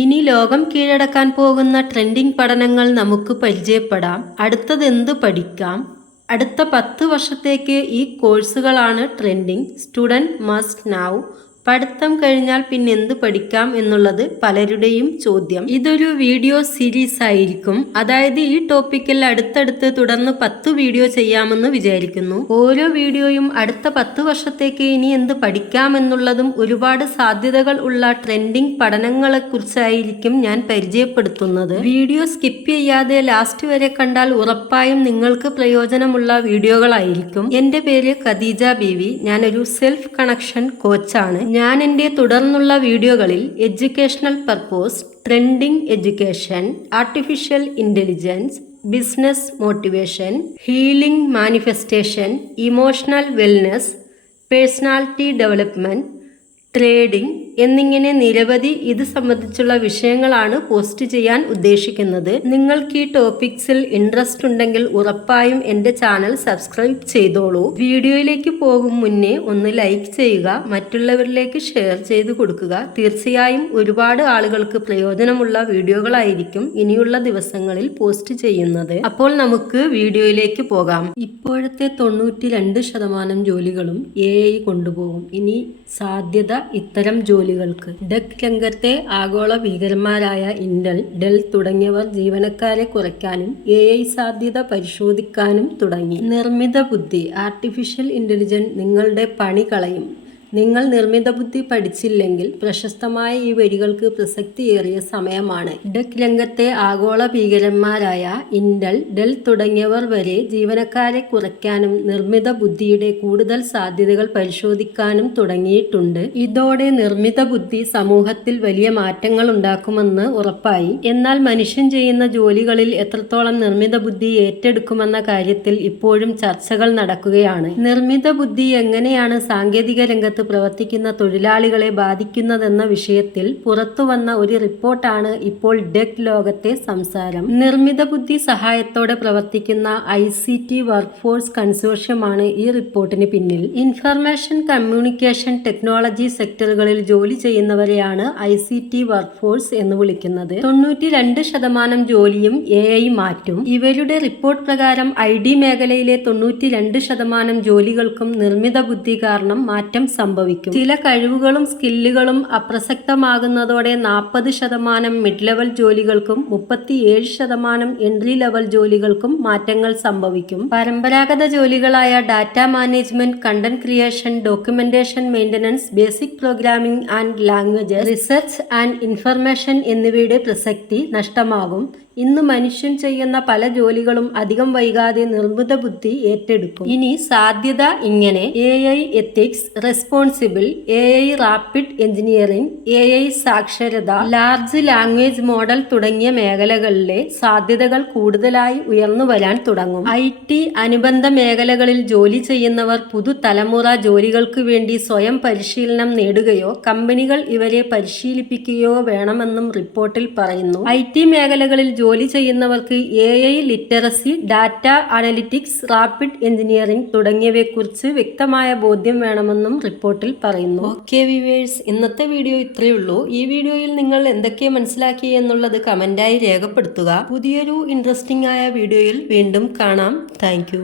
ഇനി ലോകം കീഴടക്കാൻ പോകുന്ന ട്രെൻഡിംഗ് പഠനങ്ങൾ നമുക്ക് പരിചയപ്പെടാം. അടുത്തതെന്ത് പഠിക്കാം? അടുത്ത 10 വർഷത്തേക്ക് ഈ കോഴ്സുകളാണ് ട്രെൻഡിംഗ്. Student must now. പഠിത്തം കഴിഞ്ഞാൽ പിന്നെന്ത് പഠിക്കാം എന്നുള്ളത് പലരുടെയും ചോദ്യം. ഇതൊരു വീഡിയോ സീരീസ് ആയിരിക്കും. അതായത് ഈ ടോപ്പിക്കിൽ അടുത്തടുത്ത് തുടർന്ന് 10 വീഡിയോ ചെയ്യാമെന്ന് വിചാരിക്കുന്നു. ഓരോ വീഡിയോയും അടുത്ത 10 വർഷത്തേക്ക് ഇനി എന്ത് പഠിക്കാം എന്നുള്ളതും ഒരുപാട് സാധ്യതകൾ ഉള്ള ട്രെൻഡിംഗ് പഠനങ്ങളെക്കുറിച്ചായിരിക്കും ഞാൻ പരിചയപ്പെടുത്തുന്നത്. വീഡിയോ സ്കിപ്പ് ചെയ്യാതെ ലാസ്റ്റ് വരെ കണ്ടാൽ ഉറപ്പായും നിങ്ങൾക്ക് പ്രയോജനമുള്ള വീഡിയോകളായിരിക്കും. എൻ്റെ പേര് ഖദീജ ബീവി. ഞാനൊരു സെൽഫ് കണക്ഷൻ കോച്ചാണ്. ഞാൻ എൻ്റെ തുടർന്നുള്ള വീഡിയോകളിൽ educational purpose, trending education, artificial intelligence, business motivation, healing manifestation, emotional wellness, personality development, trading എന്നിങ്ങനെ നിരവധി ഇത് സംബന്ധിച്ചുള്ള വിഷയങ്ങളാണ് പോസ്റ്റ് ചെയ്യാൻ ഉദ്ദേശിക്കുന്നത്. നിങ്ങൾക്ക് ഈ ടോപ്പിക്സിൽ ഇൻട്രസ്റ്റ് ഉണ്ടെങ്കിൽ ഉറപ്പായും എൻ്റെ ചാനൽ സബ്സ്ക്രൈബ് ചെയ്തോളൂ. വീഡിയോയിലേക്ക് പോകും മുന്നേ ഒന്ന് ലൈക്ക് ചെയ്യുക, മറ്റുള്ളവരിലേക്ക് ഷെയർ ചെയ്ത് കൊടുക്കുക. തീർച്ചയായും ഒരുപാട് ആളുകൾക്ക് പ്രയോജനമുള്ള വീഡിയോകളായിരിക്കും ഇനിയുള്ള ദിവസങ്ങളിൽ പോസ്റ്റ് ചെയ്യുന്നത്. അപ്പോൾ നമുക്ക് വീഡിയോയിലേക്ക് പോകാം. ഇപ്പോഴത്തെ 92% ജോലികളും AI കൊണ്ടുപോകും. ഇനി സാധ്യത ഇത്തരം ജോലികൾക്ക്. ടെക് രംഗത്തെ ആഗോള ഭീകരന്മാരായ ഇന്റൽ, ഡെൽ തുടങ്ങിയവർ ജീവനക്കാരെ കുറയ്ക്കാനും AI സാധ്യത പരിശോധിക്കാനും തുടങ്ങി. നിർമ്മിത ബുദ്ധി, ആർട്ടിഫിഷ്യൽ ഇന്റലിജൻസ് നിങ്ങളുടെ പണി കളയും. നിങ്ങൾ നിർമ്മിത ബുദ്ധി പഠിച്ചില്ലെങ്കിൽ പ്രശസ്തമായ ഈ വരികൾക്ക് പ്രസക്തിയേറിയ സമയമാണ്. ടെക് രംഗത്തെ ആഗോള ഭീകരന്മാരായ ഇന്റൽ, ഡെൽ തുടങ്ങിയവർ വരെ ജീവനക്കാരെ കുറയ്ക്കാനും നിർമ്മിത ബുദ്ധിയുടെ കൂടുതൽ സാധ്യതകൾ പരിശോധിക്കാനും തുടങ്ങിയിട്ടുണ്ട്. ഇതോടെ നിർമ്മിത ബുദ്ധി സമൂഹത്തിൽ വലിയ മാറ്റങ്ങൾ ഉണ്ടാക്കുമെന്ന് ഉറപ്പായി. എന്നാൽ മനുഷ്യൻ ചെയ്യുന്ന ജോലികളിൽ എത്രത്തോളം നിർമ്മിത ബുദ്ധി ഏറ്റെടുക്കുമെന്ന കാര്യത്തിൽ ഇപ്പോഴും ചർച്ചകൾ നടക്കുകയാണ്. നിർമ്മിത ബുദ്ധി എങ്ങനെയാണ് സാങ്കേതിക രംഗത്ത് പ്രവർത്തിക്കുന്ന തൊഴിലാളികളെ ബാധിക്കുന്നതെന്ന വിഷയത്തിൽ പുറത്തുവന്ന ഒരു റിപ്പോർട്ടാണ് ഇപ്പോൾ ടെക് ലോകത്തെ സംസാരം. നിർമ്മിത ബുദ്ധി സഹായത്തോടെ പ്രവർത്തിക്കുന്ന ICT വർക്ക്ഫോഴ്സ് കൺസോർഷ്യമാണ് ഈ റിപ്പോർട്ടിന് പിന്നിൽ. ഇൻഫർമേഷൻ കമ്മ്യൂണിക്കേഷൻ ടെക്നോളജി സെക്ടറുകളിൽ ജോലി ചെയ്യുന്നവരെയാണ് ICT വർക്ക്ഫോഴ്സ് എന്ന് വിളിക്കുന്നത്. 92% ജോലിയും AI മാറ്റും. ഇവരുടെ റിപ്പോർട്ട് പ്രകാരം ID മേഖലയിലെ 92% ജോലികൾക്കും നിർമ്മിത ബുദ്ധി കാരണം മാറ്റം സംഭവിക്കും. ചില കഴിവുകളും സ്കില്ലുകളും അപ്രസക്തമാകുന്നതോടെ 40% മിഡ് ലെവൽ ജോലികൾക്കും 37% എൻട്രി ലെവൽ ജോലികൾക്കും മാറ്റങ്ങൾ സംഭവിക്കും. പരമ്പരാഗത ജോലികളായ data management, content creation, documentation maintenance, basic programming and languages, research and information എന്നിവയുടെ പ്രസക്തി നഷ്ടമാകും. ഇന്ന് മനുഷ്യൻ ചെയ്യുന്ന പല ജോലികളും അധികം വൈകാതെ നിർമ്മിത ബുദ്ധി ഏറ്റെടുക്കും. ഇനി സാധ്യത ഇങ്ങനെ: AI ethics, responsible, AI rapid engineering, AI സാക്ഷരത, ലാർജ് ലാംഗ്വേജ് മോഡൽ തുടങ്ങിയ മേഖലകളിലെ സാധ്യതകൾ കൂടുതലായി ഉയർന്നു വരാൻ തുടങ്ങും. IT അനുബന്ധ മേഖലകളിൽ ജോലി ചെയ്യുന്നവർ പുതുതലമുറ ജോലികൾക്ക് വേണ്ടി സ്വയം പരിശീലനം നേടുകയോ കമ്പനികൾ ഇവരെ പരിശീലിപ്പിക്കുകയോ വേണമെന്നും റിപ്പോർട്ടിൽ പറയുന്നു. IT മേഖലകളിൽ ജോലി ചെയ്യുന്നവർക്ക് AI literacy, data analytics, rapid engineering തുടങ്ങിയവയെക്കുറിച്ച് വ്യക്തമായ ബോധ്യം വേണമെന്നും റിപ്പോർട്ടിൽ പറയുന്നു. ഓക്കെ വ്യൂവേഴ്സ്, ഇന്നത്തെ വീഡിയോ ഇത്രയേ ഉള്ളൂ. ഈ വീഡിയോയിൽ നിങ്ങൾ എന്തൊക്കെ മനസ്സിലാക്കി എന്നുള്ളത് കമന്റായി രേഖപ്പെടുത്തുക. പുതിയൊരു ഇൻട്രസ്റ്റിംഗ് ആയ വീഡിയോയിൽ വീണ്ടും കാണാം. താങ്ക്